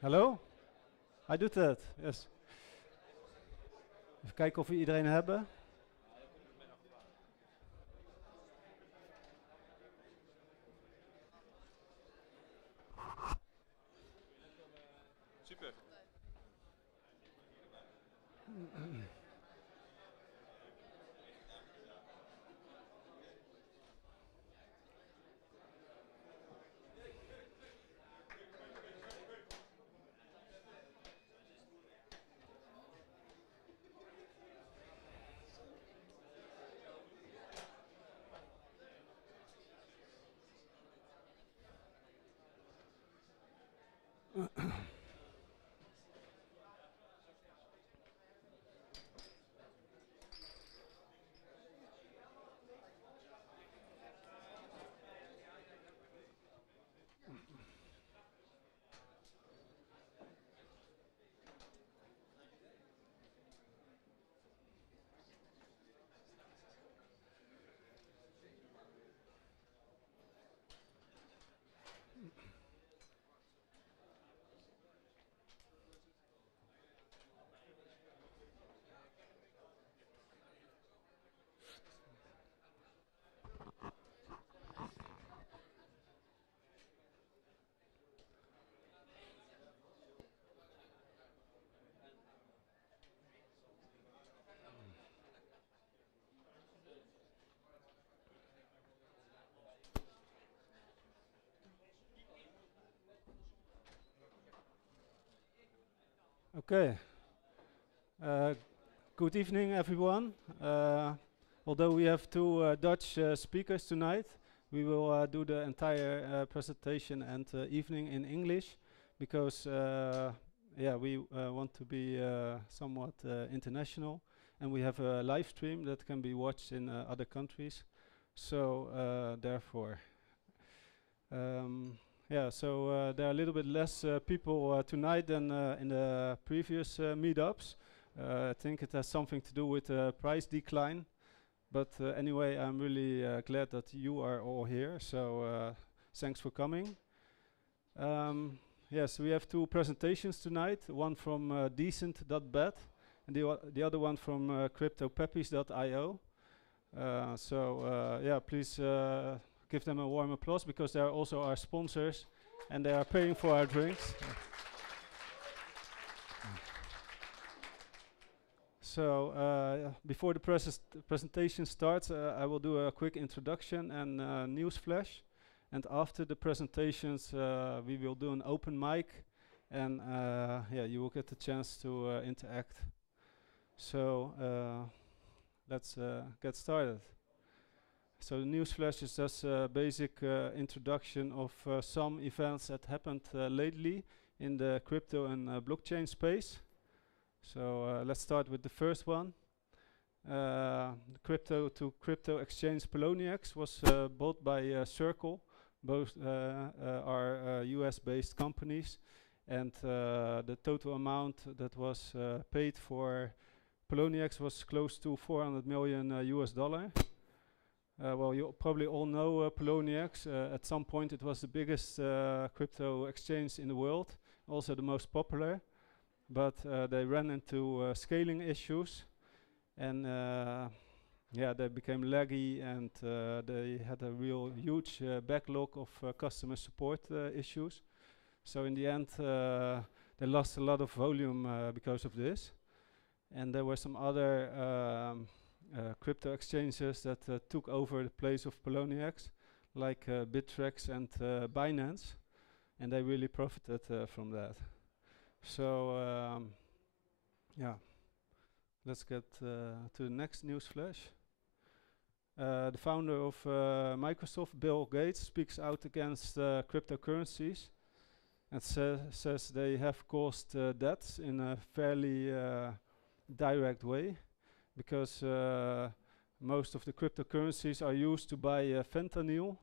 Hallo? Hij doet het, yes. Even kijken of we iedereen hebben. Super. Okay. Good evening, everyone. Although we have two Dutch speakers tonight, we will do the entire presentation and evening in English because, yeah, we want to be somewhat international, and we have a live stream that can be watched in other countries. So, therefore. Yeah, so there are a little bit less people tonight than in the previous meetups. I think it has something to do with the price decline. But anyway, I'm really glad that you are all here. So thanks for coming. Yes, we have two presentations tonight. One from Decent.bet and the other one from Crypto010. So yeah, please give them a warm applause because they are also our sponsors and they are paying for our drinks. So before the presentation starts, I will do a quick introduction and news flash. And after the presentations, we will do an open mic, and yeah, you will get the chance to interact. So let's get started. So the news flash is just a basic introduction of some events that happened lately in the crypto and blockchain space. So let's start with the first one. The crypto exchange Poloniex was bought by Circle. Both are US-based companies, and the total amount that was paid for Poloniex was close to 400 million US dollar. Well, you probably all know Poloniex. At some point, it was the biggest crypto exchange in the world, also the most popular. But they ran into scaling issues, and yeah, they became laggy, and they had a real huge backlog of customer support issues. So in the end, they lost a lot of volume because of this. And there were some other crypto exchanges that took over the place of Poloniex, like Bittrex and Binance, and they really profited from that. So yeah, let's get to the next news flash. The founder of Microsoft, Bill Gates, speaks out against cryptocurrencies and says they have caused deaths in a fairly direct way, because most of the cryptocurrencies are used to buy fentanyl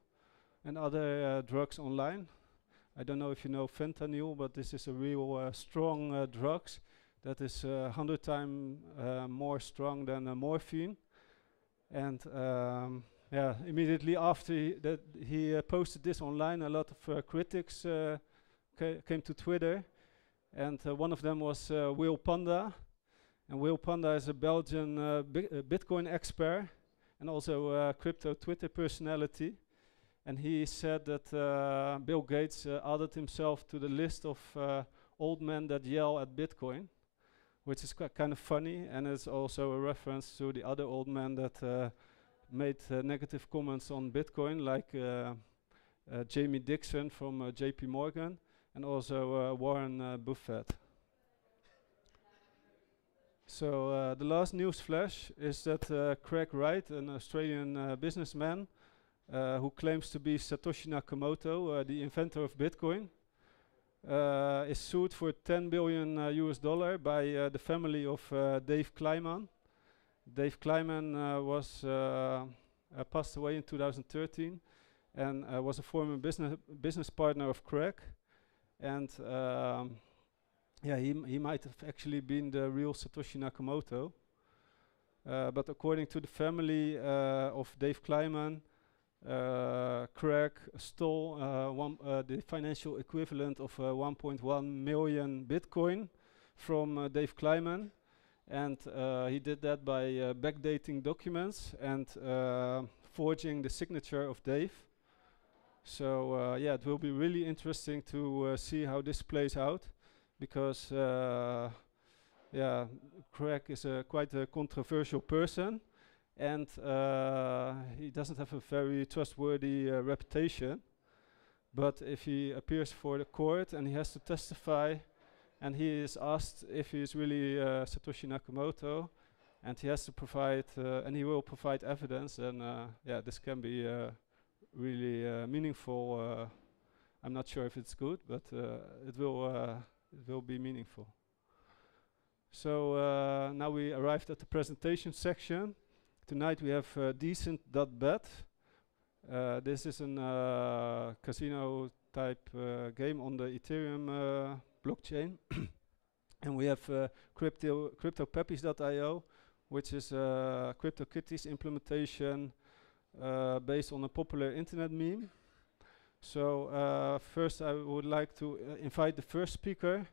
and other drugs online. I don't know if you know fentanyl, but this is a real strong drug that is 100 times more strong than morphine. And yeah, immediately after he posted this online, a lot of critics came to Twitter, and one of them was Will Panda. And Will Panda is a Belgian Bitcoin expert and also a crypto Twitter personality. And he said that Bill Gates added himself to the list of old men that yell at Bitcoin, which is kind of funny, and it's also a reference to the other old men that made negative comments on Bitcoin, like Jamie Dixon from JP Morgan, and also Warren Buffett. So the last news flash is that Craig Wright, an Australian businessman who claims to be Satoshi Nakamoto, the inventor of Bitcoin, is sued for 10 billion US dollar by the family of Dave Kleiman. Dave Kleiman passed away in 2013 and was a former business partner of Craig. And yeah, he might have actually been the real Satoshi Nakamoto. But according to the family of Dave Kleiman, Craig stole the financial equivalent of 1.1 million Bitcoin from Dave Kleiman. And he did that by backdating documents and forging the signature of Dave. So yeah, it will be really interesting to see how this plays out, because yeah, Craig is quite a controversial person, and he doesn't have a very trustworthy reputation. But if he appears for the court and he has to testify, and he is asked if he is really Satoshi Nakamoto, and he has to provide, and he will provide evidence, and yeah, this can be really meaningful. I'm not sure if it's good, but it will be meaningful. So now we arrived at the presentation section. Tonight we have Decent.bet. This is a casino type game on the Ethereum blockchain. And we have CryptoPeppies.io, which is a CryptoKitties implementation based on a popular internet meme. So first I would like to invite the first speaker.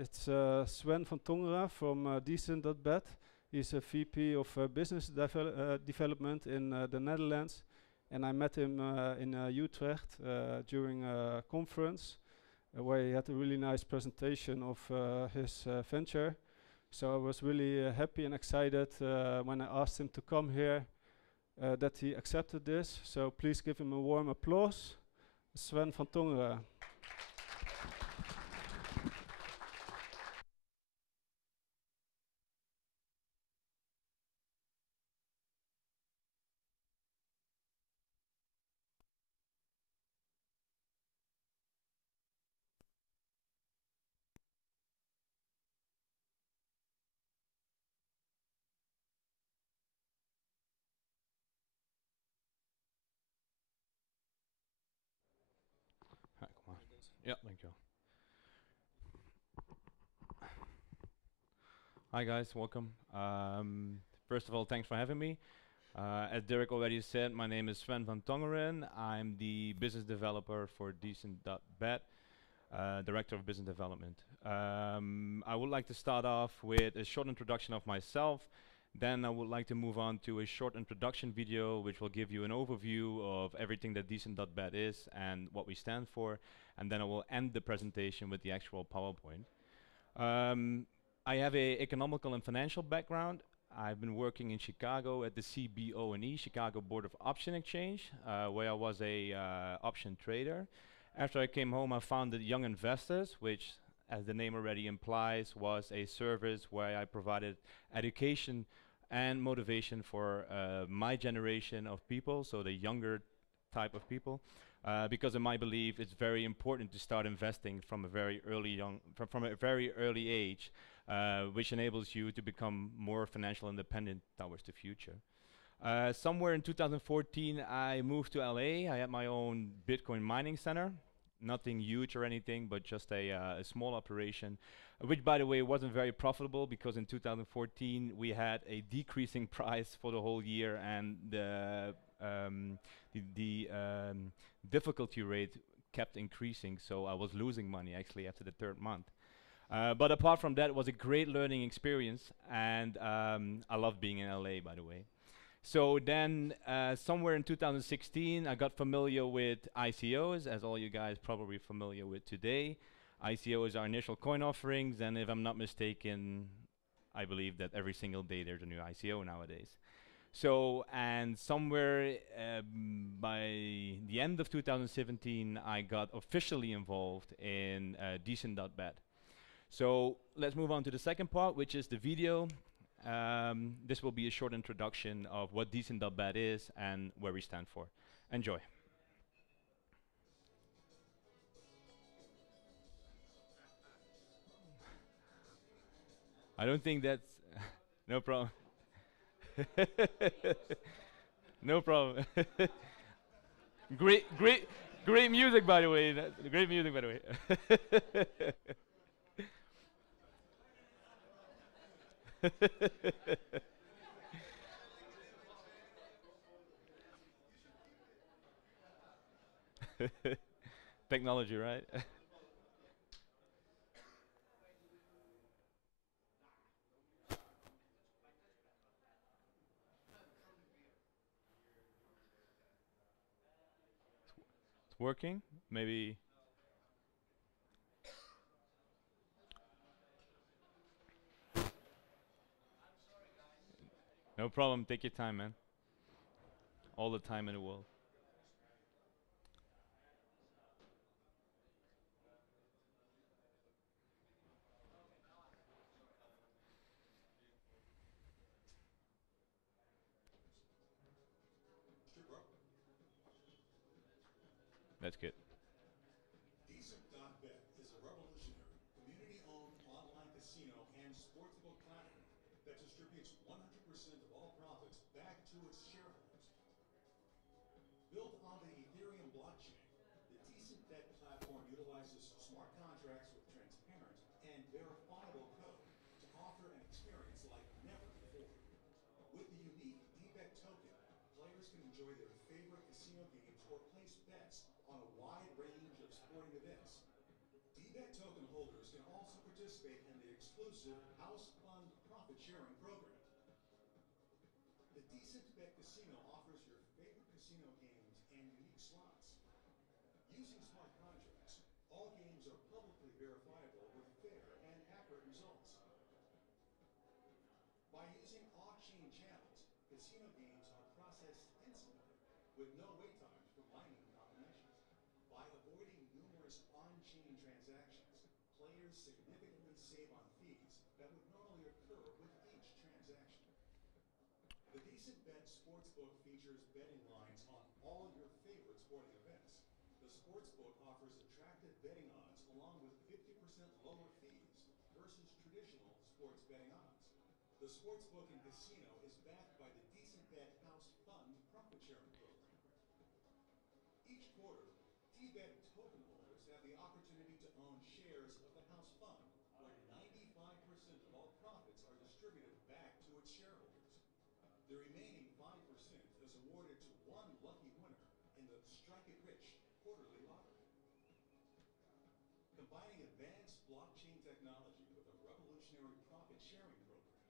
It's Sven van Tongeren from Decent.bet. He's a VP of business development in the Netherlands, and I met him in Utrecht during a conference where he had a really nice presentation of his venture. So I was really happy and excited when I asked him to come here that he accepted this. So please give him a warm applause. Sven van Tongeren. Hi, come on. Yeah, thank you. Hi guys, welcome. First of all, thanks for having me. As Derek already said, my name is Sven van Tongeren. I'm the business developer for Decent.bet, Director of Business Development. I would like to start off with a short introduction of myself. Then I would like to move on to a short introduction video which will give you an overview of everything that Decent.bet is and what we stand for. And then I will end the presentation with the actual PowerPoint. I have a economical and financial background. I've been working in Chicago at the CBOE, Chicago Board of Option Exchange, where I was a option trader. After I came home, I founded Young Investors, which, as the name already implies, was a service where I provided education and motivation for my generation of people, so the younger type of people, because in my belief, it's very important to start investing from a very early age, which enables you to become more financial independent towards the future. Somewhere in 2014, I moved to LA. I had my own Bitcoin mining center. Nothing huge or anything, but just a small operation, which, by the way, wasn't very profitable because in 2014 we had a decreasing price for the whole year, and the difficulty rate kept increasing, so I was losing money actually after the third month. But apart from that, it was a great learning experience, and I love being in LA, by the way. So then, somewhere in 2016, I got familiar with ICOs, as all you guys probably familiar with today. ICOs are initial coin offerings, and if I'm not mistaken, I believe that every single day there's a new ICO nowadays. So, and somewhere by the end of 2017, I got officially involved in Decent.bet. So let's move on to the second part, which is the video. This will be a short introduction of what Decent.bet is and where we stand for. Enjoy. I don't think that's no problem. No problem. great, great, great music, by the way. Great music, by the way. Technology, right? It's working. Maybe no problem. Take your time, man. All the time in the world. That's good. Decent.bet is a revolutionary, community-owned online casino and sportsbook platform that distributes 100% of all profits back to its shareholders. Built on the Ethereum blockchain, the Decent.bet platform utilizes smart contracts with transparent and verifiable code to offer an experience like never before. With the unique DBET token, players can enjoy their favorite casino games or place bets on a wide range of sporting events. DBET token holders can also participate in the exclusive House Fund profit sharing program. The Decent Bet Casino offers your favorite casino games and unique slots. Using smart contracts, all games are publicly verifiable with fair and accurate results. By using off-chain channels, casino games are processed instantly, with no wait times for mining confirmations. By avoiding numerous on-chain transactions, players significantly save on fees that would normally occur with each transaction. The Decent Bet Sportsbook features betting lines on all your favorite sporting events. The Sportsbook offers attractive betting odds along with 50% lower fees versus traditional sports betting odds. The Sportsbook and Casino is backed by the Decent Bet House Fund profit sharing program. Each quarter, DBET token holders have the opportunity to own shares of the House Fund, where 95% of all profits are distributed back to its shareholders. The remaining 5% is awarded to one lucky winner in the Strike It Rich quarterly lottery. Combining advanced blockchain technology with a revolutionary profit sharing program,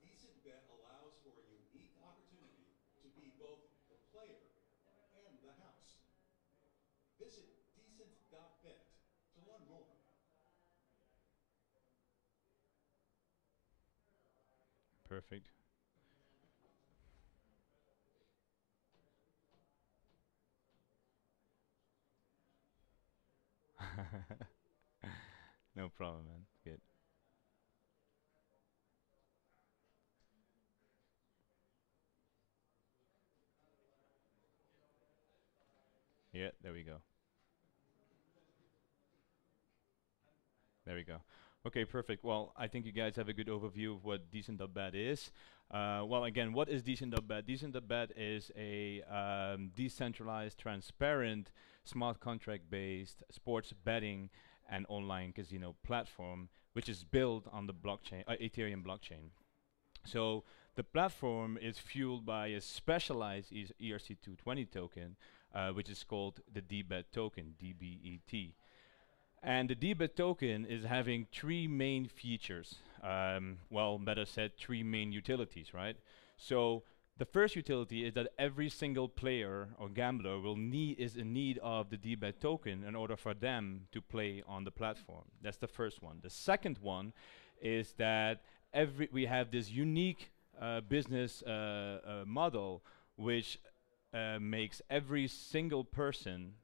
DecentBet allows for a unique opportunity to be both the player and the house. Visit Decent.bet to learn more. Perfect. No problem, man. Good. Yeah, there we go. There we go. Okay, perfect. Well, I think you guys have a good overview of what Decent.bet is. Well, again, what is Decent.bet? Decent.bet is a decentralized, transparent, smart contract-based sports betting and online casino platform, which is built on the blockchain, Ethereum blockchain. So the platform is fueled by a specialized ERC220 token, which is called the DBET token, DBET. And the DBET token is having three main features. Well, better said, three main utilities, right? So the first utility is that every single player or gambler is in need of the DBET token in order for them to play on the platform. That's the first one. The second one is that we have this unique business model which makes every single participant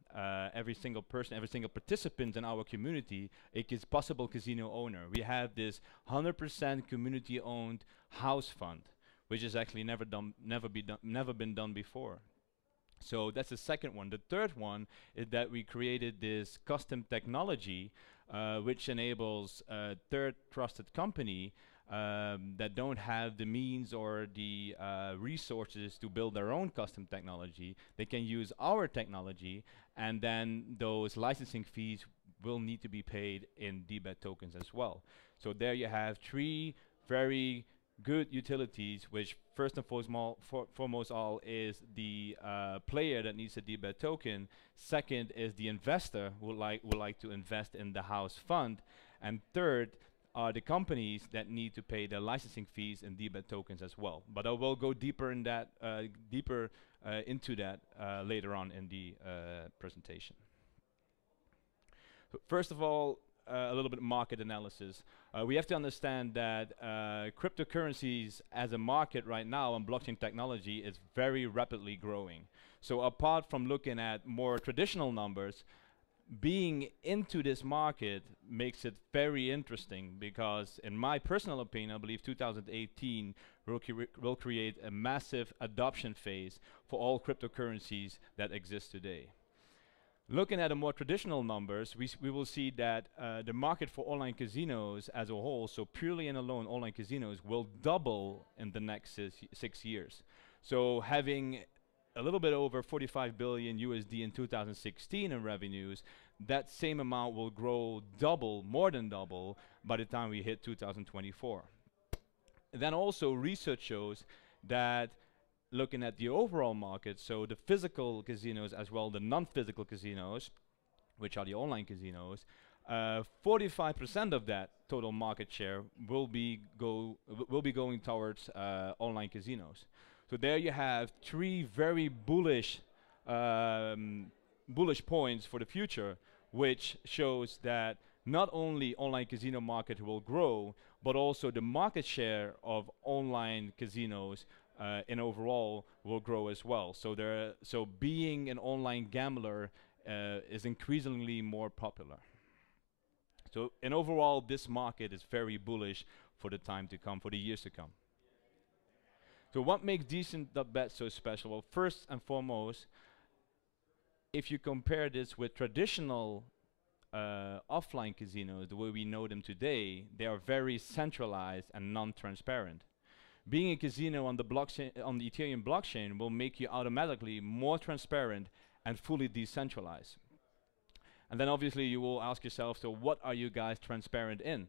in our community a possible casino owner. We have this 100% community-owned house fund, which is actually never been done before. So that's the second one. The third one is that we created this custom technology, which enables a third trusted company that don't have the means or the resources to build their own custom technology. They can use our technology, and then those licensing fees will need to be paid in DBET tokens as well. So there you have three very good utilities, which first and foremost all is the player that needs a DBET token. Second is the investor who would like to invest in the house fund, and third are the companies that need to pay their licensing fees in DBET tokens as well. But I will go deeper in that, into that later on in the presentation. First of all, a little bit of market analysis. We have to understand that cryptocurrencies as a market right now and blockchain technology is very rapidly growing. So apart from looking at more traditional numbers, being into this market makes it very interesting, because in my personal opinion, I believe 2018 will create a massive adoption phase for all cryptocurrencies that exist today. Looking at the more traditional numbers, we will see that the market for online casinos as a whole, so purely and alone online casinos, will double in the next 6 years. So having a little bit over 45 billion USD in 2016 in revenues, that same amount will grow double, more than double, by the time we hit 2024. And then also research shows that looking at the overall market, so the physical casinos as well the non-physical casinos, which are the online casinos, 45% of that total market share will be going towards online casinos. So there you have three very bullish points for the future, which shows that not only online casino market will grow, but also the market share of online casinos in overall will grow as well. So being an online gambler is increasingly more popular. So in overall, this market is very bullish for the time to come, for the years to come. So what makes Decent.bet so special? Well, first and foremost, if you compare this with traditional offline casinos, the way we know them today, they are very centralized and non-transparent. Being a casino on the blockchain, on the Ethereum blockchain, will make you automatically more transparent and fully decentralized. And then obviously you will ask yourself, so what are you guys transparent in?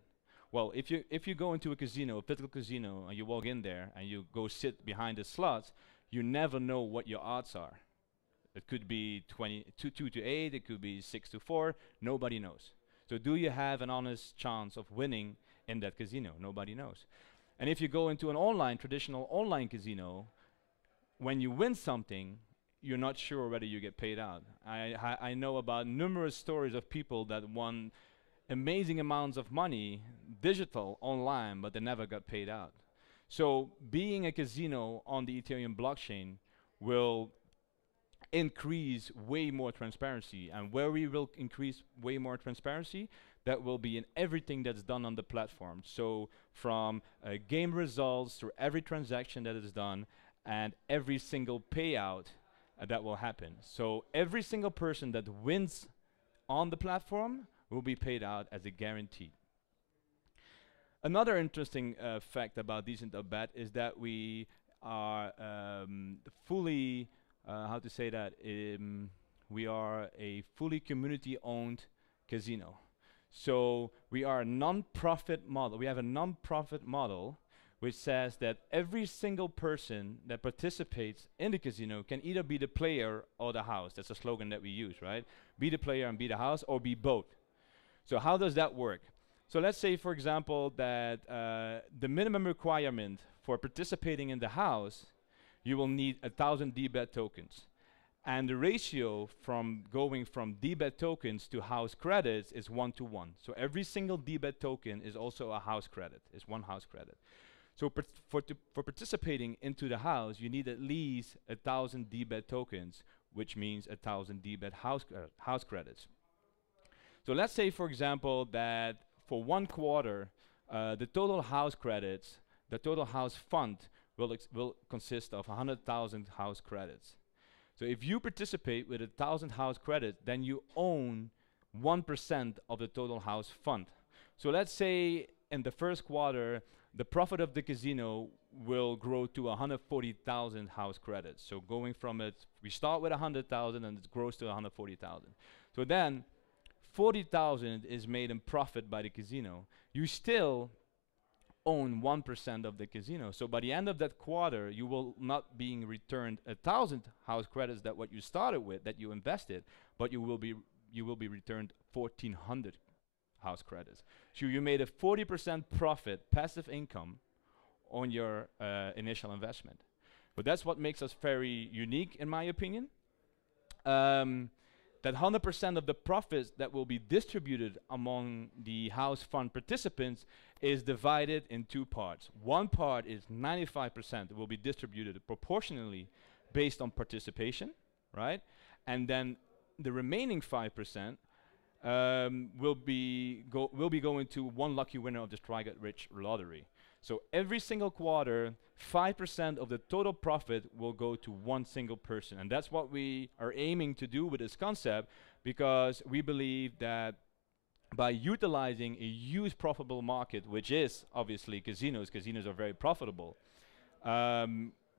Well, if you go into a casino, a physical casino, and you walk in there and you go sit behind the slots, you never know what your odds are. It could be 2 to 8, it could be 6 to 4, nobody knows. So do you have an honest chance of winning in that casino? Nobody knows. And if you go into an traditional online casino, when you win something, you're not sure whether you get paid out. I know about numerous stories of people that won amazing amounts of money, digital, online, but they never got paid out. So being a casino on the Ethereum blockchain will increase way more transparency. And where we will increase way more transparency, that will be in everything that's done on the platform. So from game results through every transaction that is done and every single payout that will happen. So every single person that wins on the platform will be paid out as a guarantee. Another interesting fact about Decent.bet is that we are fully, how to say that, we are a fully community-owned casino. So we are a non-profit model. We have a non-profit model which says that every single person that participates in the casino can either be the player or the house. That's a slogan that we use, right? Be the player and be the house, or be both. So how does that work? So let's say, for example, that the minimum requirement for participating in the house, you will need 1,000 DBET tokens. And the ratio from going from DBET tokens to house credits is 1:1. So every single DBET token is also a house credit, is one house credit. So for participating into the house, you need at least 1,000 DBET tokens, which means 1,000 DBET house credits. So let's say, for example, that for 1 quarter, the total house credits, the total house fund will consist of 100,000 house credits. So if you participate with 1,000 house credits, then you own 1% of the total house fund. So let's say in the first quarter, the profit of the casino will grow to 140,000 house credits. So going from it, we start with 100,000 and it grows to 140,000. So then 40,000 is made in profit by the casino. You still own 1% of the casino. So by the end of that quarter, you will not being returned 1,000 house credits that what you started with, that you invested, but you will be returned 1,400 house credits. So you made a 40% profit, passive income, on your initial investment. But that's what makes us very unique, in my opinion. That 100% of the profits that will be distributed among the house fund participants is divided in 2 parts. One part is 95% will be distributed proportionally based on participation, right? And then the remaining 5% will be going to one lucky winner of the Strike It Rich lottery. So every single quarter, 5% of the total profit will go to one single person. And that's what we are aiming to do with this concept, because we believe that by utilizing a huge profitable market, which is obviously casinos are very profitable,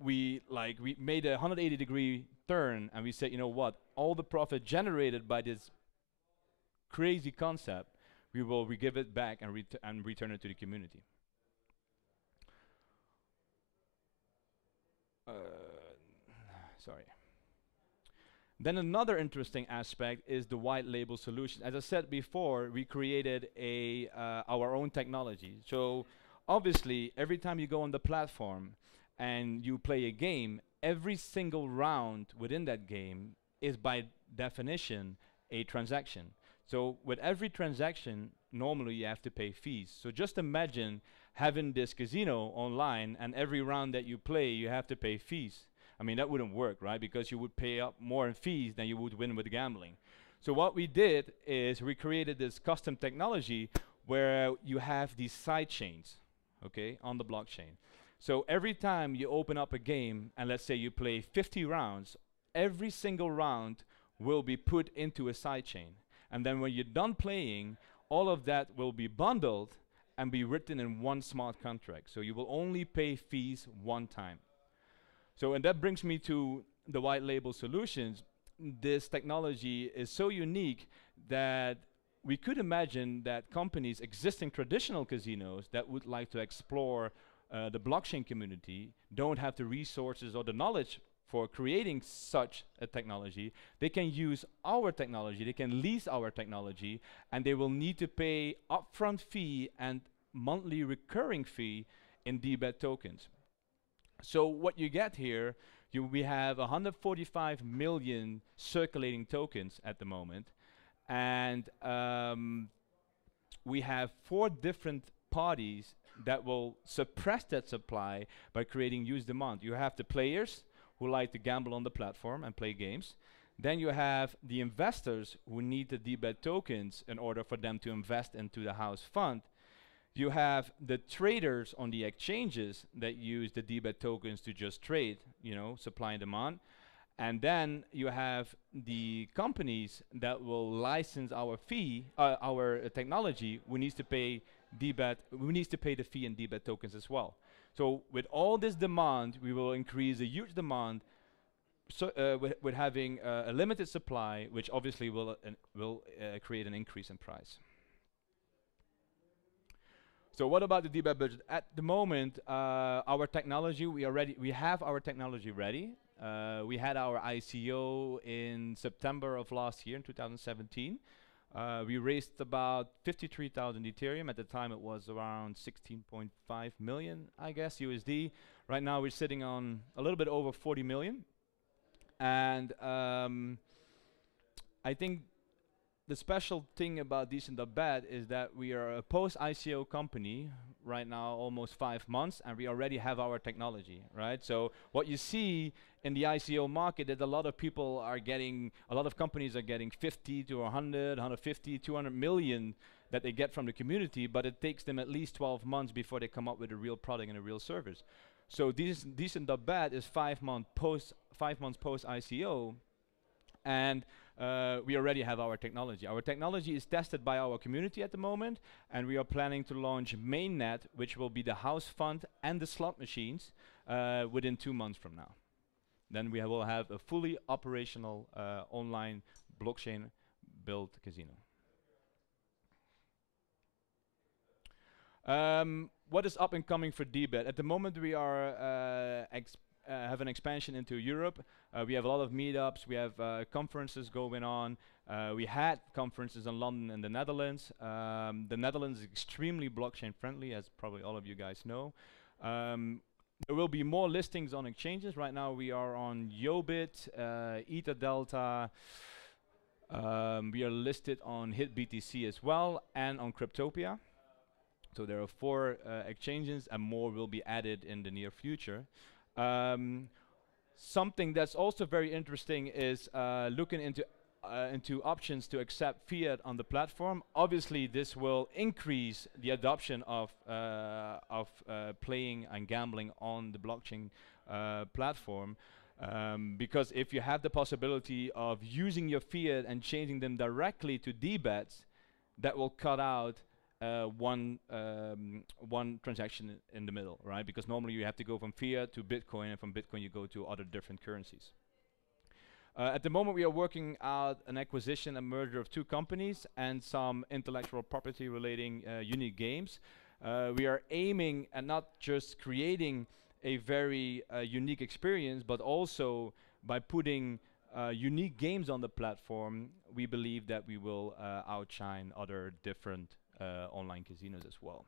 we made a 180-degree turn, and we said, you know what, all the profit generated by this crazy concept, we give it back and return it to the community. Sorry. Then another interesting aspect is the white label solution. As I said before, we created our own technology. So obviously, every time you go on the platform and you play a game, every single round within that game is by definition a transaction. So with every transaction, normally you have to pay fees. So just imagine having this casino online, and every round that you play, you have to pay fees. I mean, that wouldn't work, right? Because you would pay up more in fees than you would win with gambling. So what we did is we created this custom technology where you have these side chains, okay, on the blockchain. So every time you open up a game, and let's say you play 50 rounds, every single round will be put into a side chain. And then when you're done playing, all of that will be bundled and be written in one smart contract. So you will only pay fees one time. So, and that brings me to the white label solutions. This technology is so unique that we could imagine that companies, existing traditional casinos that would like to explore the blockchain community, don't have the resources or the knowledge for creating such a technology. They can use our technology, they can lease our technology, and they will need to pay upfront fee and monthly recurring fee in DBET tokens. So what you get here, we have 145 million circulating tokens at the moment, and we have 4 different parties that will suppress that supply by creating huge demand. You have the players who like to gamble on the platform and play games. Then you have the investors who need the DBET tokens in order for them to invest into the house fund. You have the traders on the exchanges that use the DBET tokens to just trade, you know, supply and demand. And then you have the companies that will license our technology, who needs to pay DBET, who needs to pay the fee in DBET tokens as well. So with all this demand, we will increase a huge demand. So with having a limited supply, which obviously will create an increase in price. So what about the DBAT budget? At the moment, our technology, we have our technology ready. We had our ICO in September of last year, in 2017. We raised about 53,000 Ethereum. At the time, it was around 16.5 million, I guess, USD. Right now, we're sitting on a little bit over 40 million. And I think the special thing about Decent.bet is that we are a post-ICO company right now, almost 5 months, and we already have our technology, right? So what you see in the ICO market that a lot of people are getting, a lot of companies are getting 50 to 100, 150, 200 million that they get from the community, but it takes them at least 12 months before they come up with a real product and a real service. So Decent.bet is 5 months post ICO, and we already have our technology. Our technology is tested by our community at the moment, and we are planning to launch mainnet, which will be the house fund and the slot machines, within 2 months from now. Then we will have a fully operational online blockchain built casino. What is up and coming for DBET? At the moment, we are have an expansion into Europe. We have a lot of meetups. We have conferences going on. We had conferences in London and the Netherlands. The Netherlands is extremely blockchain friendly, as probably all of you guys know. There will be more listings on exchanges. Right now, we are on Yobit, Ether Delta. We are listed on HitBTC as well, and on Cryptopia. So there are 4 exchanges, and more will be added in the near future. Something that's also very interesting is looking into options to accept fiat on the platform. Obviously, this will increase the adoption of playing and gambling on the blockchain platform. Because if you have the possibility of using your fiat and changing them directly to DBETs, that will cut out one transaction in the middle, right? Because normally you have to go from fiat to Bitcoin, and from Bitcoin you go to other different currencies. At the moment, we are working out an acquisition, a merger of 2 companies, and some intellectual property relating unique games. We are aiming at not just creating a very unique experience, but also by putting unique games on the platform, we believe that we will outshine other different online casinos as well.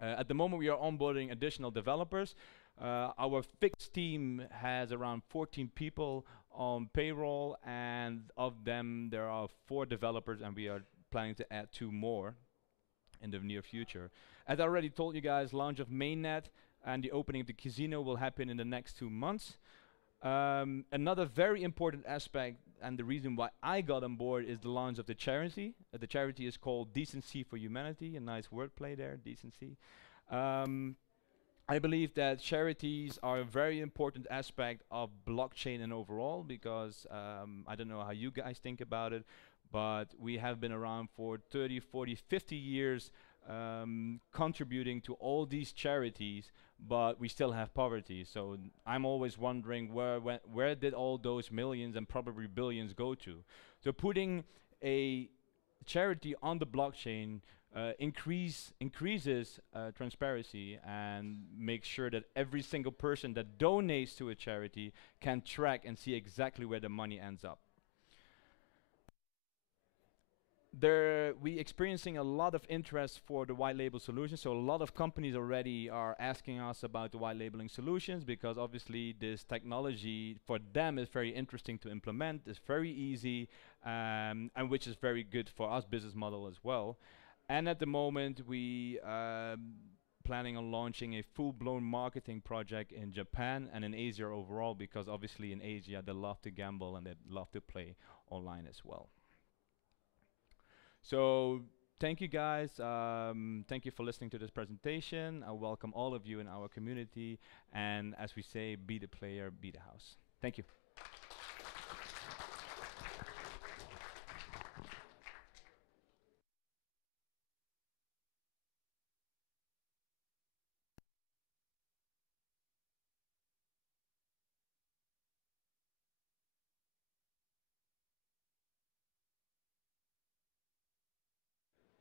At the moment, we are onboarding additional developers. Our fixed team has around 14 people on payroll, and of them, there are 4 developers, and we are planning to add 2 more in the near future. As I already told you guys, launch of mainnet and the opening of the casino will happen in the next 2 months. Another very important aspect, and the reason why I got on board, is the launch of the charity. The charity is called Decency for Humanity, a nice wordplay there, decency. I believe that charities are a very important aspect of blockchain and overall, because I don't know how you guys think about it, but we have been around for 30, 40, 50 years contributing to all these charities, but we still have poverty. So I'm always wondering where did all those millions and probably billions go to? So putting a charity on the blockchain increases transparency and makes sure that every single person that donates to a charity can track and see exactly where the money ends up. We experiencing a lot of interest for the white label solution. So a lot of companies already are asking us about the white labeling solutions, because obviously this technology for them is very interesting to implement. It's very easy, and which is very good for us business model as well. And at the moment, we planning on launching a full-blown marketing project in Japan and in Asia overall, because obviously in Asia they love to gamble and they love to play online as well. So thank you guys. Thank you for listening to this presentation. I welcome all of you in our community, and as we say, be the player, be the house. Thank you.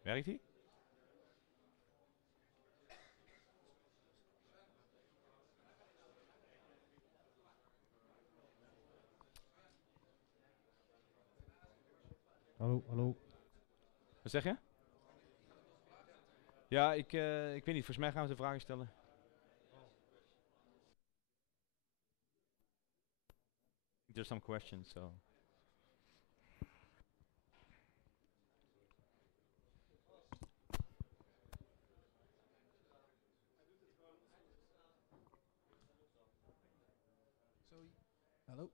Werkt ie? Hallo, hallo. Wat zeg je? Ja, ik weet niet. Volgens mij gaan we de vragen stellen. There's some questions, so. Hello.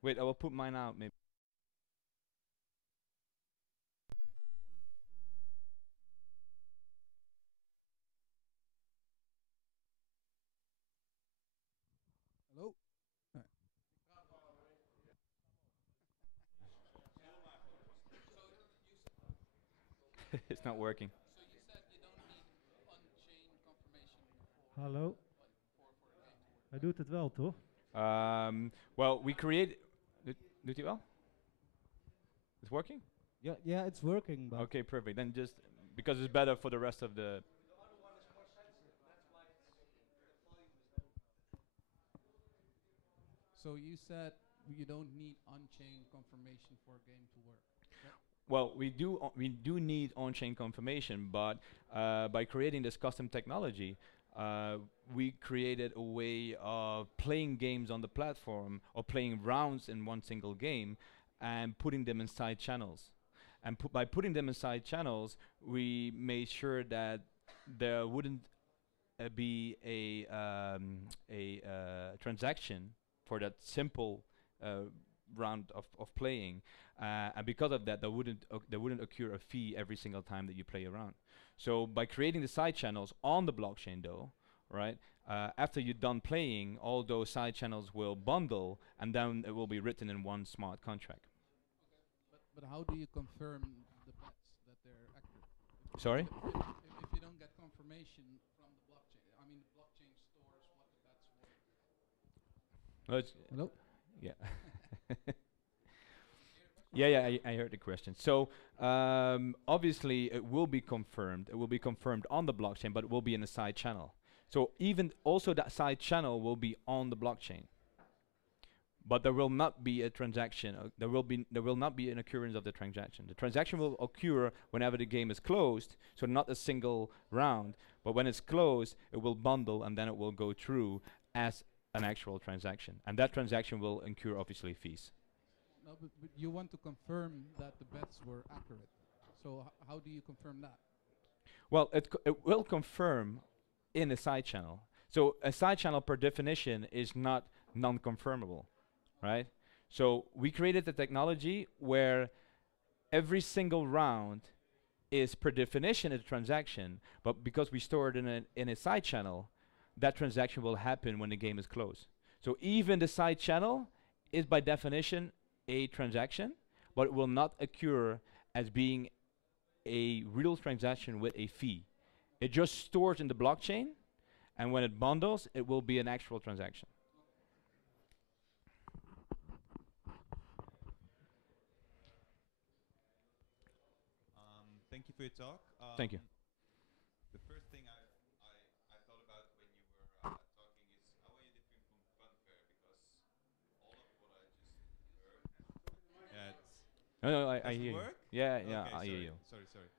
Wait, I will put mine out maybe. Hello. It's not working. So you said you don't need on-chain confirmation Hallo. for a game to work. Hij doet het wel, toch? Well, we create. Doet hij wel? It's working? Yeah, it's working, but... Okay, perfect. Then just because it's better for the rest of the. So you said you don't need on-chain confirmation for a game to work. Well, we do need on-chain confirmation, but by creating this custom technology, we created a way of playing games on the platform or playing rounds in one single game and putting them inside channels. And by putting them inside channels, we made sure that there wouldn't be a transaction for that simple round of playing, and because of that, there wouldn't occur a fee every single time that you play a round. So by creating the side channels on the blockchain, though, right, after you're done playing, all those side channels will bundle, and then it will be written in one smart contract. But how do you confirm the bets that they're accurate? Sorry? If you don't get confirmation from the blockchain, I mean the blockchain stores what the bets were. Well, Hello. yeah. Yeah, I heard the question. So obviously it will be confirmed. It will be confirmed on the blockchain, but it will be in a side channel. So even also that side channel will be on the blockchain. But there will not be a transaction. There will not be an occurrence of the transaction. The transaction will occur whenever the game is closed. So not a single round, but when it's closed, it will bundle and then it will go through as an actual transaction. And that transaction will incur obviously fees. No, but you want to confirm that the bets were accurate. So how do you confirm that? Well, it will confirm in a side channel. So a side channel per definition is not non-confirmable, right? So we created the technology where every single round is per definition a transaction, but because we store it in a side channel, that transaction will happen when the game is closed. So even the side channel is by definition a transaction, but it will not occur as being a real transaction with a fee. It just stores in the blockchain, and when it bundles, it will be an actual transaction. Thank you for your talk. Thank you. The first thing I thought about when you were talking is how are you different from Funfair? Because all of what I just heard. Yeah, No, I does it hear you. work? Yeah, Okay, I hear you. Sorry. Because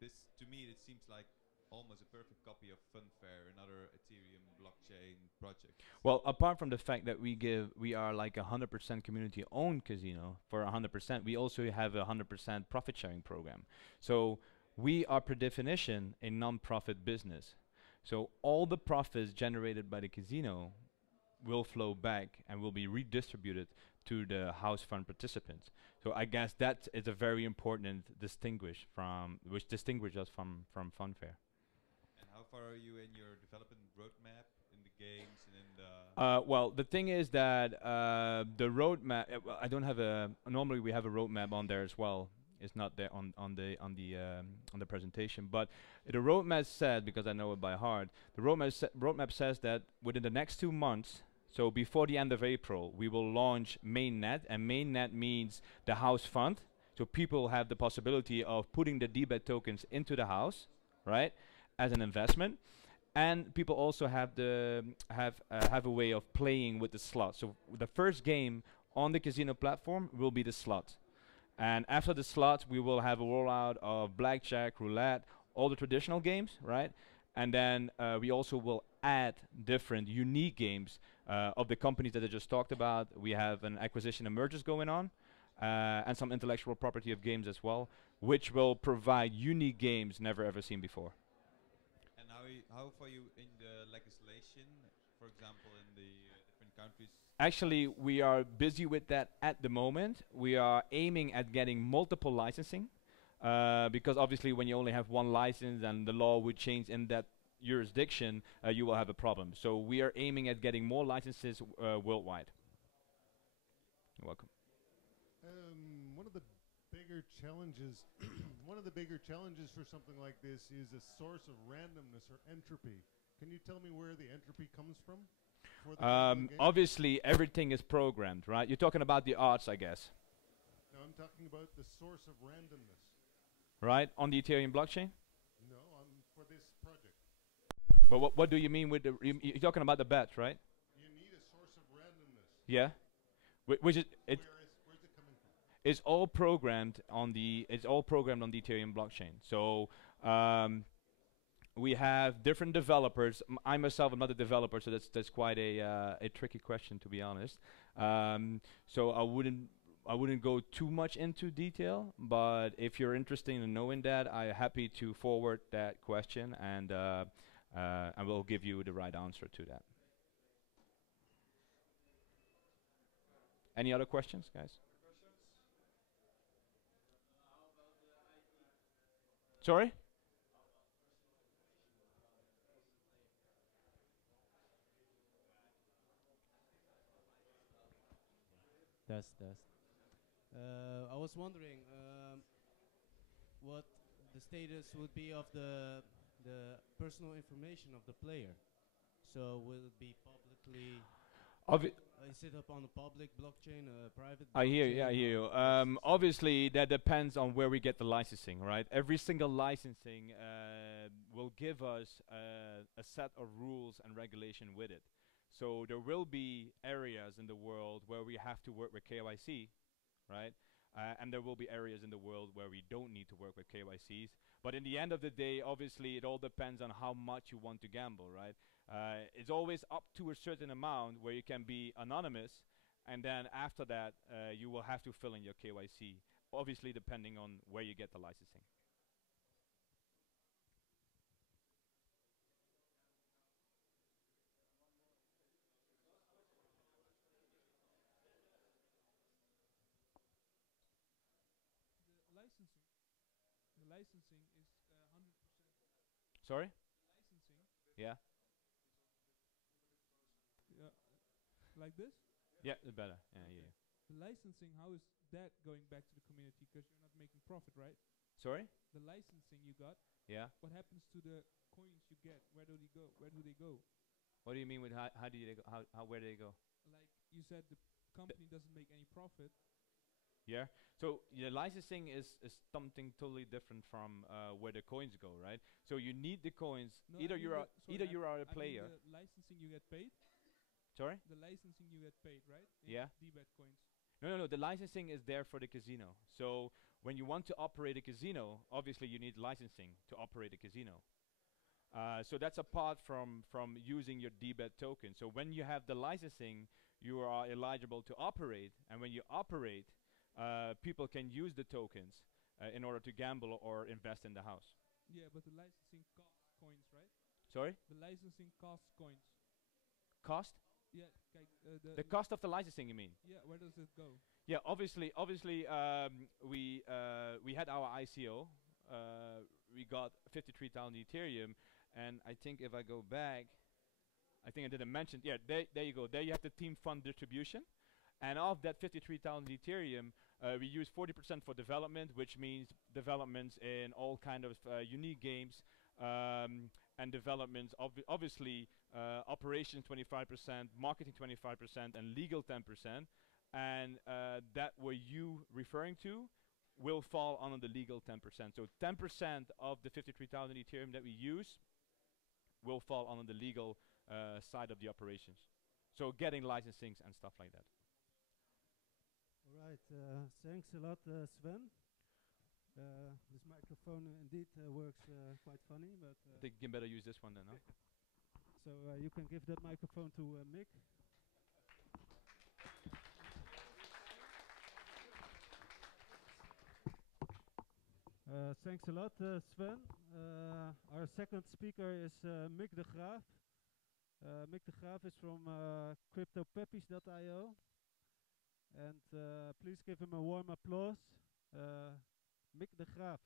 this, to me, it seems like almost a perfect copy of Funfair, another Ethereum blockchain project. Well, apart from the fact that we are like 100% community-owned casino for 100%, we also have a 100% profit-sharing program. So we are, per definition, a non-profit business. So all the profits generated by the casino will flow back and will be redistributed to the house fund participants. So I guess that is a very important which distinguishes us from Funfair. And how far are you in your development roadmap in the games and in the? Well, the thing is that the roadmap. I don't have a. Normally, we have a roadmap on there as well. It's not there on the presentation, but the roadmap said, because I know it by heart, the roadmap says that within the next 2 months, so before the end of April, we will launch mainnet, and mainnet means the house fund. So people have the possibility of putting the DBET tokens into the house, right, as an investment, and people also have a way of playing with the slots. So the first game on the casino platform will be the slot. And after the slots, we will have a rollout of blackjack, roulette, all the traditional games, right? And then we also will add different unique games of the companies that I just talked about. We have an acquisition and mergers going on, and some intellectual property of games as well, which will provide unique games never ever seen before. And how far you in the legislation, for example, in the different countries? Actually, we are busy with that at the moment. We are aiming at getting multiple licensing, because obviously when you only have one license and the law would change in that jurisdiction, you will have a problem. So we are aiming at getting more licenses worldwide. You're welcome. One of the bigger challenges, one of the bigger challenges for something like this is a source of randomness or entropy. Can you tell me where the entropy comes from? For the game? Obviously, everything is programmed, right? You're talking about the odds, I guess, No, I'm talking about the source of randomness. right? On the Ethereum blockchain. No, for this project. But what do you mean with the? You're talking about the bet, right? You need a source of randomness. Yeah. Which is it? Where's it coming from? It's all programmed on the. It's all programmed on the Ethereum blockchain. So. We have different developers. I myself am not a developer, so that's quite a tricky question, to be honest. So I wouldn't go too much into detail, but if you're interested in knowing that, I'm happy to forward that question, and I will give you the right answer to that. Any other questions, guys? Sorry? Test. I was wondering what the status would be of the personal information of the player. So will it be publicly? Is it up on a public blockchain, a private blockchain? I hear you. I hear you. Obviously, that depends on where we get the licensing, right? Every single licensing will give us a set of rules and regulation with it. So there will be areas in the world where we have to work with KYC, right? And there will be areas in the world where we don't need to work with KYCs. But in the end of the day, obviously, it all depends on how much you want to gamble, right? It's always up to a certain amount where you can be anonymous, and then after that, you will have to fill in your KYC, obviously depending on where you get the licensing. The licensing. The licensing is 100%. Sorry? Licensing. Yeah. Yeah. Like this? Yeah, it's better. Yeah, Okay. yeah. The licensing, how is that going back to the community? Because you're not making profit, right? Sorry? The licensing you got, Yeah. what happens to the coins you get? Where do they go? Where do they go? What do you mean with how do they go? Where do they go? Like you said, the company doesn't make any profit. Yeah. So the licensing is something totally different from where the coins go, right? So you need the coins. No, Either I mean you the- are a I mean player. the licensing you get paid. Sorry? The licensing you get paid, right? In Yeah. D-bet coins. No. The licensing is there for the casino. So when you want to operate a casino, obviously you need licensing to operate a casino. So that's apart from using your DBET token. So when you have the licensing, you are eligible to operate, and when you operate, people can use the tokens in order to gamble or invest in the house. Yeah, but the licensing costs coins, right? Sorry? The licensing costs coins. Cost? Yeah, kijk, The cost of the licensing, you mean? Yeah, where does it go? Yeah, obviously, we had our ICO. We got 53,000 Ethereum, and I think if I go back, I think I didn't mention. Yeah, there you go. There you have the team fund distribution, and of that 53,000 Ethereum, we use 40% for development, which means developments in all kind of unique games, and developments. Obviously, operations 25%, marketing 25%, and legal 10%. And that what you referring to will fall under the legal 10%. So 10% of the 53,000 Ethereum that we use will fall under the legal side of the operations. So getting licensings and stuff like that. All right, thanks a lot, Sven. This microphone indeed works quite funny, but I think you can better use this one then, no? so you can give that microphone to Mick. Thanks a lot, Sven. Our second speaker is Mick de Graaf. Mick de Graaf is from Crypto010, and please give him a warm applause. Mick de Graaf.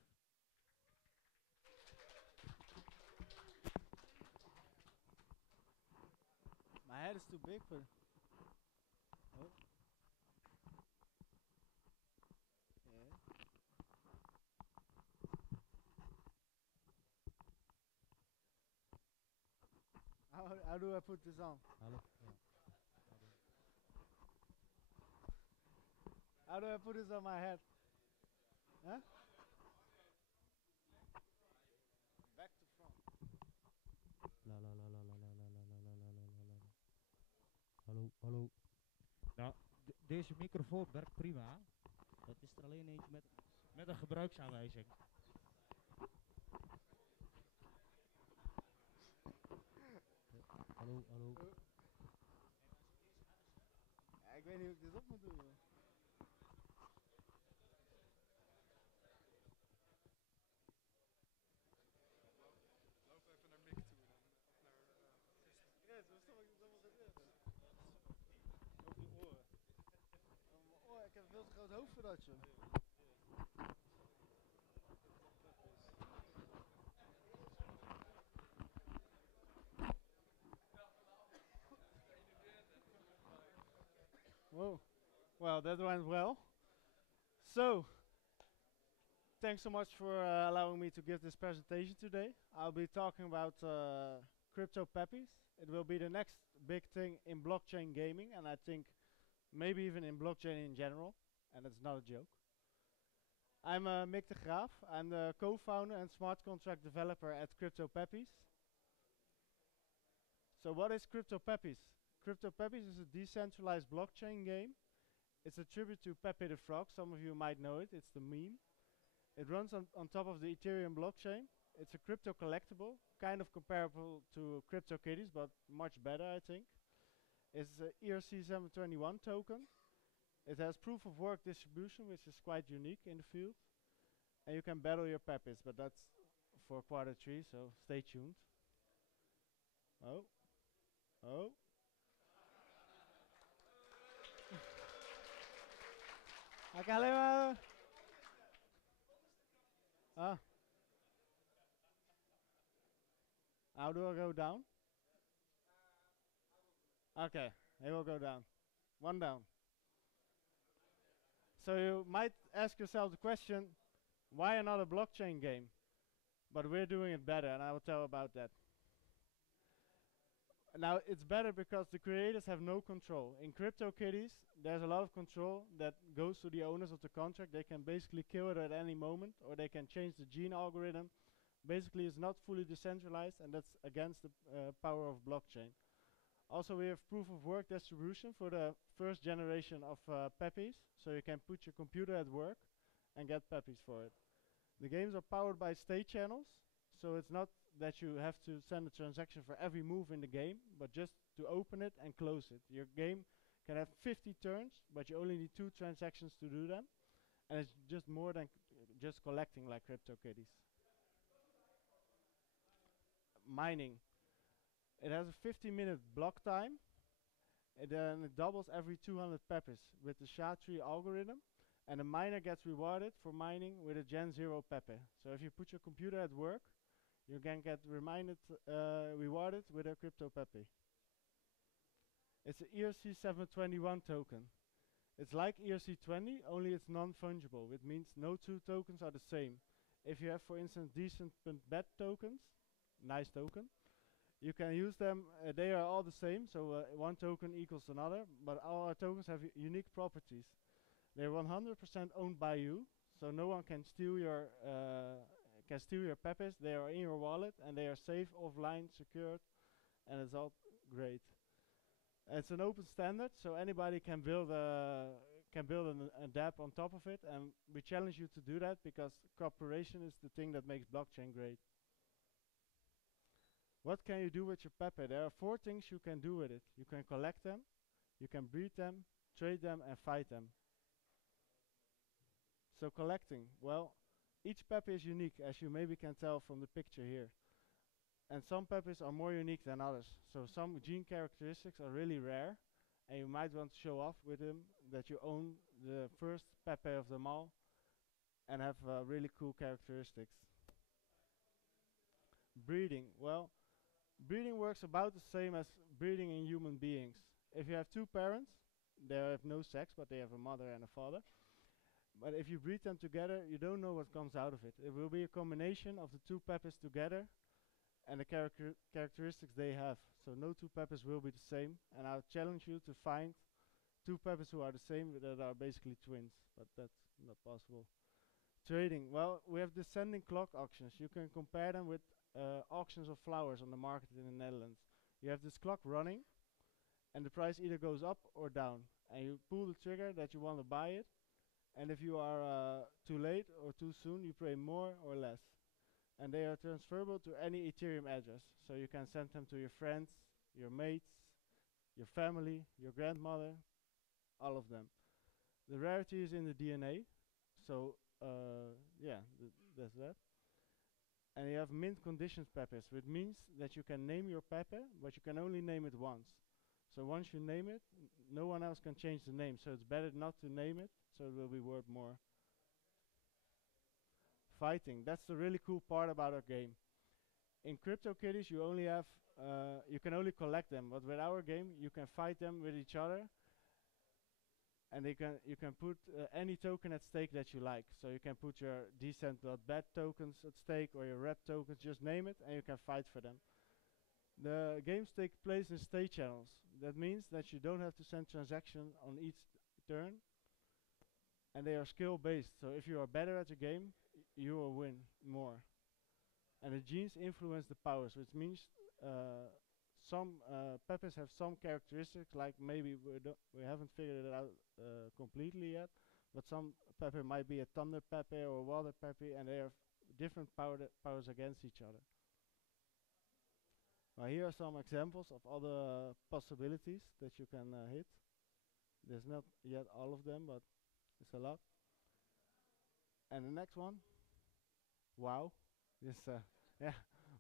My head is too big for. Oh. Yeah. How do I put this on? Hello. How do I put this on my head? Huh? Back to front. La la la la la la la la la la la la la. Hallo, hallo. Nou, deze microfoon werkt prima. Het is er alleen eentje met een gebruiksaanwijzing. Hallo, hallo. Ja, ik weet niet hoe ik dit op moet doen, joh. Loop even naar Mick toe dan. Of naar Chris, wat stop ik dit allemaal gebeurd? Op je oren. Oh, ik heb een veel te groot hoofd voor dat, joh. Whoa. Well, that went well. So, thanks so much for allowing me to give this presentation today. I'll be talking about crypto peppies. It will be the next big thing in blockchain gaming, and I think maybe even in blockchain in general, and it's not a joke. I'm Mick de Graaf. I'm the co-founder and smart contract developer at Crypto Peppies. So what is Crypto Peppies? Crypto Peppies is a decentralized blockchain game. It's a tribute to Pepe the Frog. Some of you might know it. It's the meme. It runs on top of the Ethereum blockchain. It's a crypto collectible, kind of comparable to CryptoKitties, but much better, I think. It's an ERC721 token. It has proof of work distribution, which is quite unique in the field. And you can battle your Peppies, but that's for quarter 3, so stay tuned. Oh. Oh. I kan alleen maar... Ah. How do I go down? Okay, he will go down. One down. So you might ask yourself the question, why another blockchain game? But we're doing it better, and I will tell about that. Now, it's better because the creators have no control. In CryptoKitties, there's a lot of control that goes to the owners of the contract. They can basically kill it at any moment, or they can change the gene algorithm. Basically, it's not fully decentralized, and that's against the power of blockchain. Also, we have proof of work distribution for the first generation of Peppies, so you can put your computer at work and get Peppies for it. The games are powered by state channels, so it's not that you have to send a transaction for every move in the game, but just to open it and close it. Your game can have 50 turns, but you only need 2 transactions to do them, and it's just more than just collecting like CryptoKitties. Mining. It has a 50-minute block time, and then it doubles every 200 Peppies with the SHA-3 algorithm, and the miner gets rewarded for mining with a Gen 0 Pepe. So if you put your computer at work, you can get rewarded with a crypto Pepe. It's an ERC721 token. It's like ERC20, only it's non-fungible, which means no 2 tokens are the same. If you have, for instance, Decent.bet tokens, nice token, you can use them, they are all the same, so one token equals another, but all our tokens have unique properties. They're 100% owned by you, so no one can steal your Peppies. They are in your wallet, and they are safe, offline, secured, and it's all great. It's an open standard, so anybody can build can build an app on top of it, and we challenge you to do that because cooperation is the thing that makes blockchain great. What can you do with your Pepe? There are 4 things you can do with it. You can collect them, you can breed them, trade them, and fight them. So collecting, well, each Pepe is unique, as you maybe can tell from the picture here. And some Pepes are more unique than others. So some gene characteristics are really rare, and you might want to show off with them that you own the first Pepe of them all and have really cool characteristics. Breeding, well, breeding works about the same as breeding in human beings. If you have 2 parents, they have no sex, but they have a mother and a father. But if you breed them together, you don't know what comes out of it. It will be a combination of the 2 Pepes together and the characteristics they have. So no 2 Pepes will be the same, and I'll challenge you to find 2 Pepes who are the same that are basically twins, but that's not possible. Trading, well, we have descending clock auctions. You can compare them with auctions of flowers on the market in the Netherlands. You have this clock running, and the price either goes up or down, and you pull the trigger that you want to buy it, and if you are too late or too soon, you pay more or less. And they are transferable to any Ethereum address. So you can send them to your friends, your mates, your family, your grandmother, all of them. The rarity is in the DNA. So yeah, that's that. And you have mint conditions Pepes, which means that you can name your Pepe, but you can only name it once. So once you name it, no one else can change the name. So it's better not to name it, so it will be worth more. Fighting, that's the really cool part about our game. In CryptoKitties, you only have, you can only collect them, but with our game, you can fight them with each other, and you can put any token at stake that you like. So you can put your Decent.bet tokens at stake or your rep tokens, just name it, and you can fight for them. The games take place in state channels. That means that you don't have to send transactions on each turn, and they are skill based. So if you are better at the game, you will win more. And the genes influence the powers, which means some Pepes have some characteristics, like maybe we haven't figured it out completely yet, but some Pepe might be a thunder Pepe or a water Pepe, and they have different powers against each other. Here are some examples of other possibilities that you can hit. There's not yet all of them, but it's a lot. And the next one, wow, this yeah,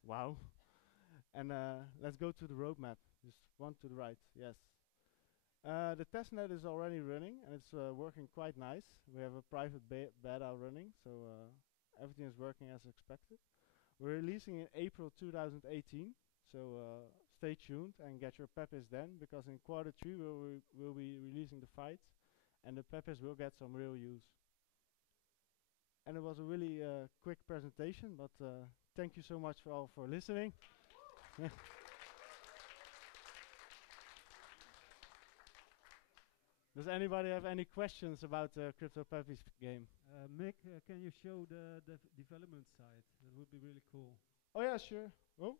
wow. And let's go to the roadmap. Just one to the right, yes. The testnet is already running, and it's working quite nice. We have a private beta running, so everything is working as expected. We're releasing in April 2018, so stay tuned and get your Pepes then, because in quarter 3 we'll be releasing the fights, and the Pepes will get some real use. And it was a really quick presentation, but thank you so much for all for listening. Does anybody have any questions about the Crypto Puppies game? Mick, can you show the development side? That would be really cool. Oh yeah, sure. Oh.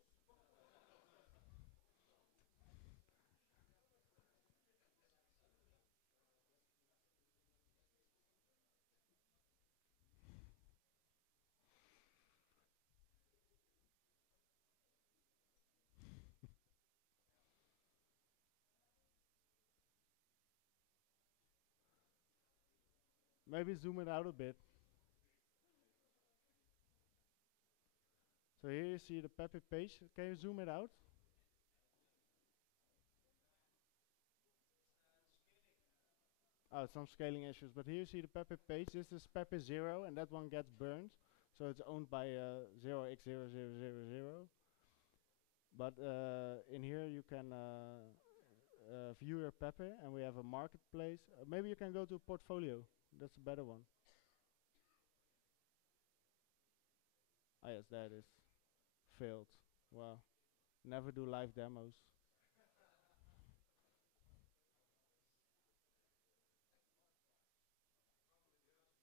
Maybe zoom it out a bit. So here you see the Pepe page. Can you zoom it out? Oh, some scaling issues. But here you see the Pepe page. This is Pepe 0, and that one gets burned. So it's owned by 0x0000. But in here you can view your Pepe, and we have a marketplace. Maybe you can go to portfolio. That's a better one. Ah yes, there it is. Failed. Well, never do live demos.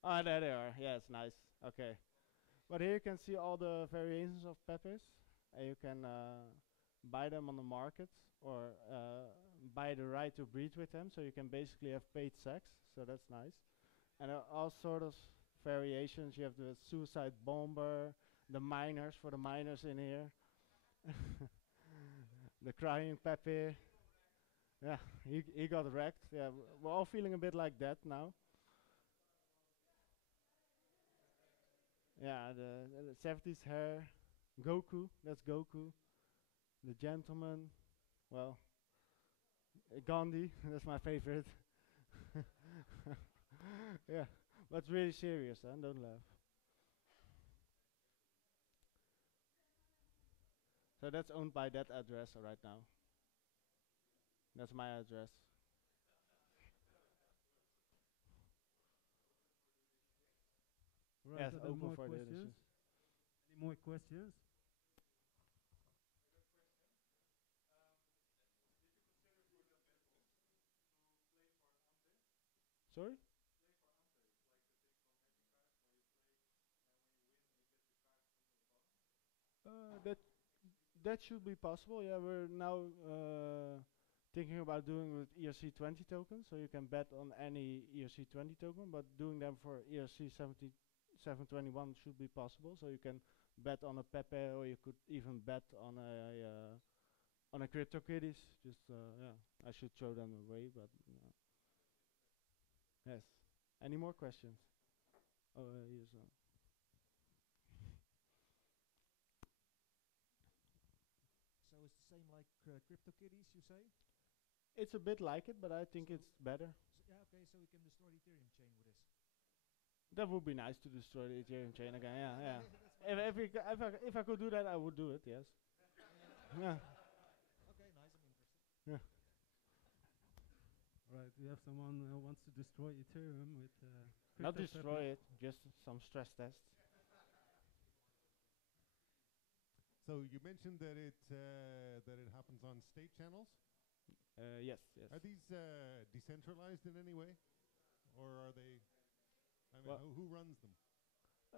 Ah, there they are. Yeah, it's nice. Okay. But here you can see all the variations of Pepes, and you can buy them on the market, or buy the right to breed with them, so you can basically have paid sex, so that's nice. And all sort of variations. You have the suicide bomber, the miners for the miners in here, the crying Pepe. Yeah, he got wrecked. Yeah, we're all feeling a bit like that now. Yeah, the 70s hair, Goku. That's Goku. The gentleman. Well, Gandhi. That's my favorite. Yeah, but really serious, huh? Don't laugh. So that's owned by that address right now. That's my address. Right, Yes, are there open more for the questions? editions. Any more questions? Sorry? That that should be possible. Yeah, we're now thinking about doing with ERC20 tokens, so you can bet on any ERC20 token, but doing them for ERC721 should be possible. So you can bet on a Pepe, or you could even bet on a CryptoKitties. Just yeah, I should throw them away, but yes. Any more questions? Oh, here's one. So it's the same like CryptoKitties, you say? It's a bit like it, but I think So- it's better. Yeah, okay, so we can destroy the Ethereum chain with this. That would be nice to destroy the Ethereum chain again. Yeah, yeah. That's If I could do that, I would do it. Yes. Yeah. okay, nice, I'm interested. Yeah. Right, we have someone who wants to destroy Ethereum with Not crypto destroy Pepe. it, just some stress tests. So you mentioned that it happens on state channels. Yes, yes. Are these decentralized in any way, or are they? I mean, Well- who runs them?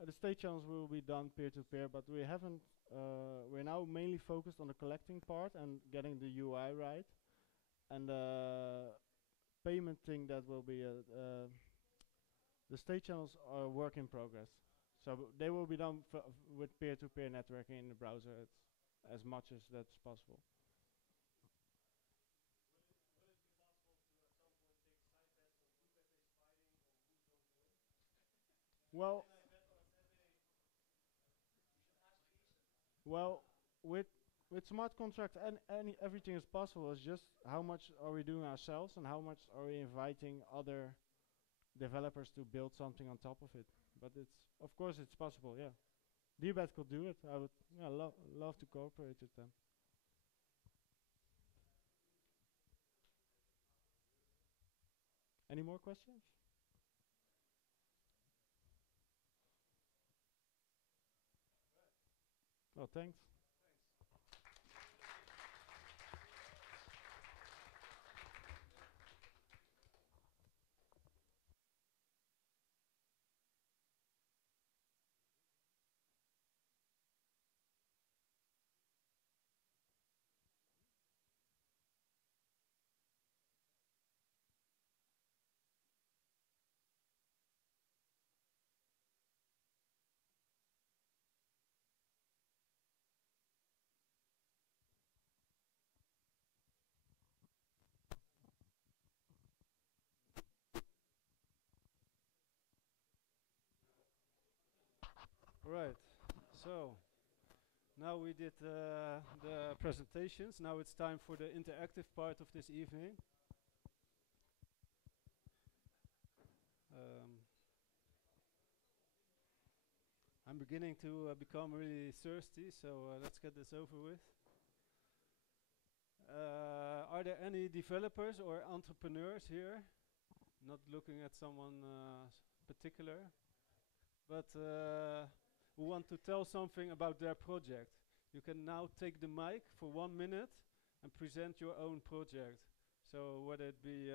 The state channels will be done peer to peer, but we haven't. We're now mainly focused on the collecting part and getting the UI right, and payment thing that will be the state channels are a work in progress. So they will be done with peer to peer networking in the browser. It's as much as that's possible. Well, well, with smart contract and everything is possible. It's just how much are we doing ourselves and how much are we inviting other developers to build something on top of it. But it's of course it's possible. Yeah, Decent.bet could do it. I would love to cooperate with them. Any more questions? Well, thanks. Right, so now we did the presentations. Now it's time for the interactive part of this evening. I'm beginning to become really thirsty, so let's get this over with. Are there any developers or entrepreneurs here? Not looking at someone particular, but who want to tell something about their project. You can now take the mic for 1 minute and present your own project. So whether it be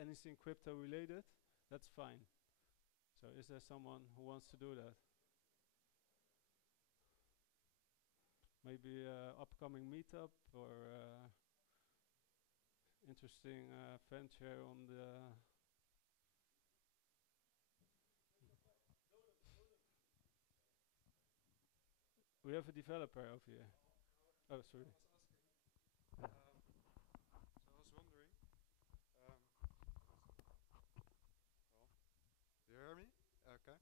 anything crypto related, that's fine. So is there someone who wants to do that? Maybe upcoming meetup or interesting venture on the. We have a developer over here. Oh, sorry. I was asking. So I was wondering. Well, do you hear me? Okay.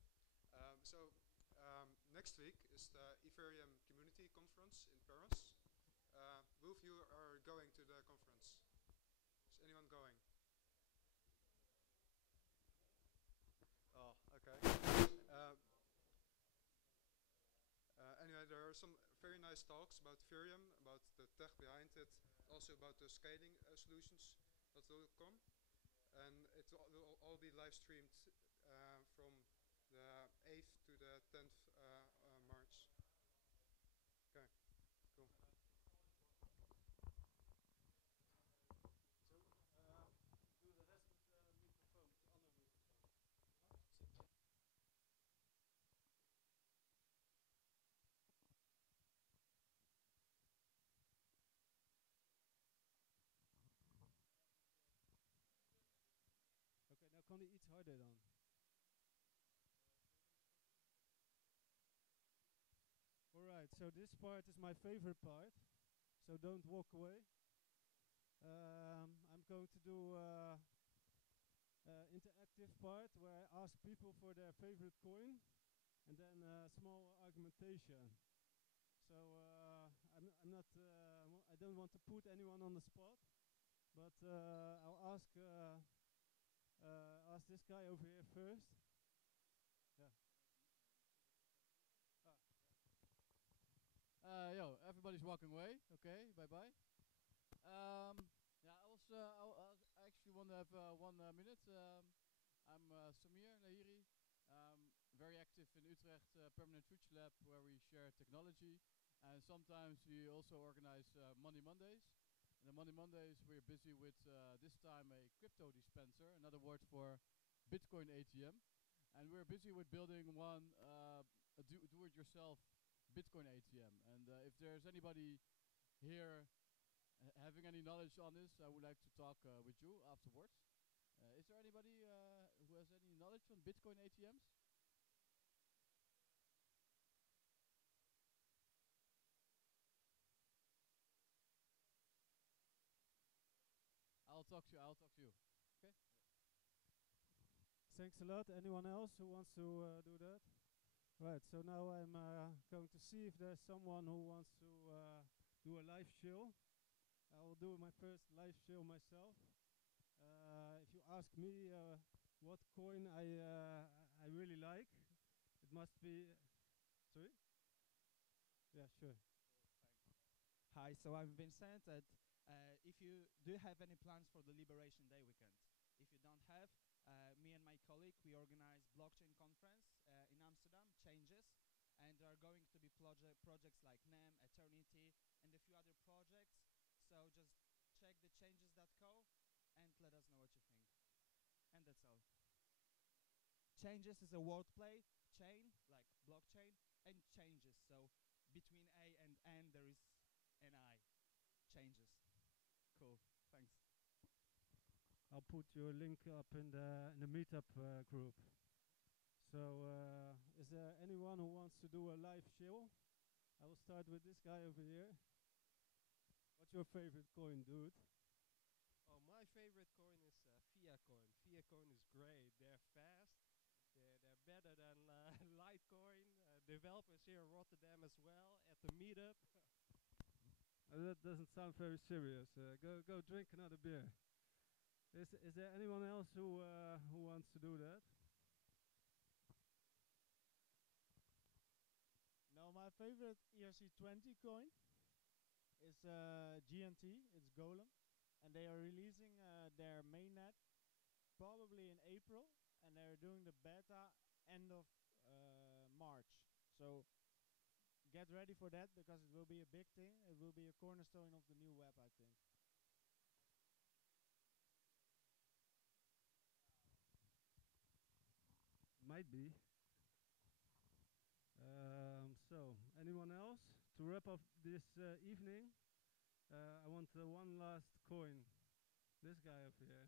Next week is the Ethereum Community Conference in Paris. Both of you are going to the conference. Is anyone going? Oh, okay. Uh, anyway, there are some very nice talks about Ethereum, about the tech behind it, also about the scaling solutions that will come. And it will all be live streamed from the 8th to the 10th March. Okay, cool. So, do the rest of the microphone, the other microphone. Oké, nou kan hij iets harder dan. Alright, so this part is my favorite part. So don't walk away. I'm going to do interactive part where I ask people for their favorite coin and then small argumentation. So I'm not I don't want to put anyone on the spot, but I'll ask this guy over here first. Yeah. Yo, everybody's walking away. Okay, bye bye. Yeah, I actually want to have 1 minute. I'm Samir Lahiri, very active in Utrecht Permanent Future Lab, where we share technology, and sometimes we also organize Money Mondays. And the Money Mondays we're busy with this time a crypto dispenser, another word for Bitcoin ATM, and we're busy with building one a do-it-yourself Bitcoin ATM. And if there's anybody here having any knowledge on this, I would like to talk with you afterwards. Is there anybody who has any knowledge on Bitcoin ATMs? I'll talk to you. I'll talk to you. Okay. Thanks a lot. Anyone else who wants to do that? Right, so now I'm going to see if there's someone who wants to do a live show. I will do my first live show myself. If you ask me what coin I really like, it must be. Sorry? Yeah, sure. Hi, so I'm Vincent. And, if you do have any plans for the Liberation Day weekend, if you don't have, me and my colleague, we organize blockchain conference in Amsterdam, Changes, and there are going to be projects like NEM, Eternity, and a few other projects. So just check the changes.co and let us know what you think. And that's all. Changes is a wordplay, chain, like blockchain, and changes. So between A and N there is an I. Changes. Cool. Thanks. I'll put your link up in the meetup group. So, is there anyone who wants to do a live show? I will start with this guy over here. What's your favorite coin, dude? Oh, my favorite coin is Fiat coin. Fiat coin is great. They're fast. They're better than Litecoin. Developers here in Rotterdam as well at the meetup. That doesn't sound very serious. Go drink another beer. Is there anyone else who wants to do that? No, my favorite ERC20 coin is GNT. It's Golem, and they are releasing their mainnet probably in April, and they're doing the beta end of March. So get ready for that because it will be a big thing. It will be a cornerstone of the new web, I think. Might be. So, anyone else? To wrap up this evening, I want one last coin. This guy up here.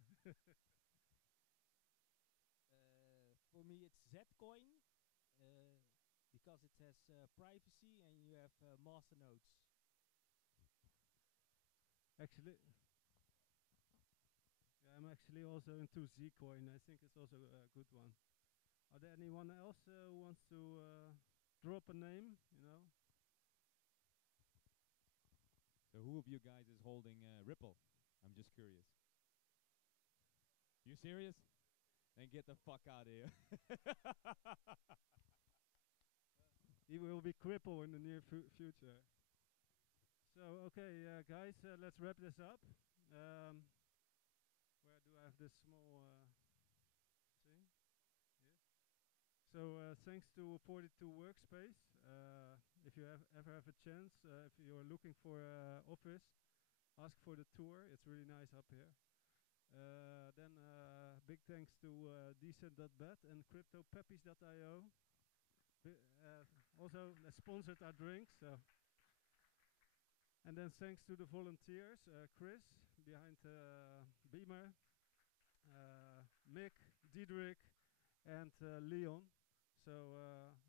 For me, it's Zcoin because it has privacy and you have master nodes. Actually, yeah, I'm actually also into Zcoin. I think it's also a good one. Are there anyone else who wants to drop a name? You know. So who of you guys is holding Ripple? I'm just curious. You serious? Then get the fuck out of here. He will be crippled in the near future. So, okay, guys, let's wrap this up. Where do I have this small thing? Here. So, thanks to 42 Workspace. If you ever have a chance, if you're looking for office, ask for the tour. It's really nice up here. Then big thanks to Decent.bet and Crypto010. Also, they sponsored our drinks. So. And then thanks to the volunteers, Chris behind Beamer, Mick, Diederik, and Leon. So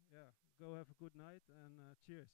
yeah, go have a good night and cheers.